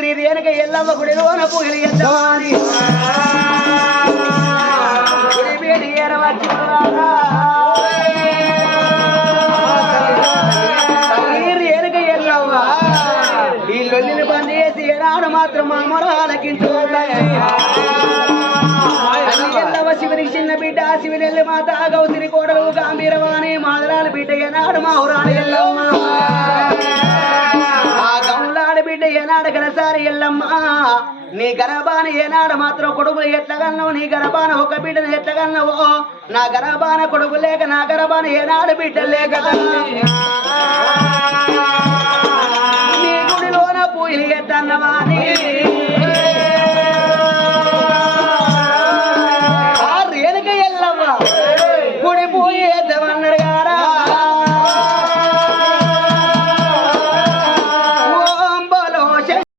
రేణుక ఎల్లమ్మ గుడిలోన పూజలు ఎద్దవాని గుడి పేరు ఏరవచ్చురారా రేణుక ఎల్లమ్మ ఈ లొల్లిని బంద్ చేసి ఏనాడు మాత్రం మా మొరాలకింటూ ఎల్లమ్మ శివునికి చిన్న బిడ్డ శివునెల్లి మాత గౌసిని కోడలు గాంభీరవాణి మాదరాలు బిడ్డ ఏనాడు మా ఊరాలు ఎల్లమ్మ బిడ్డ ఏనాడు కనసారి ఎల్లమ్మ నీ గర్భాన ఏనాడు మాత్రం కొడుకులు ఎట్లగన్నావు నీ గర్భాన ఒక బిడ్డను ఎట్లగన్నావో నా గర్భాన కొడుకు లేక నా గర్భాన ఏనాడు బిడ్డ లేక నీ గుడిలోన పూజలు ఎట్టన్నవాని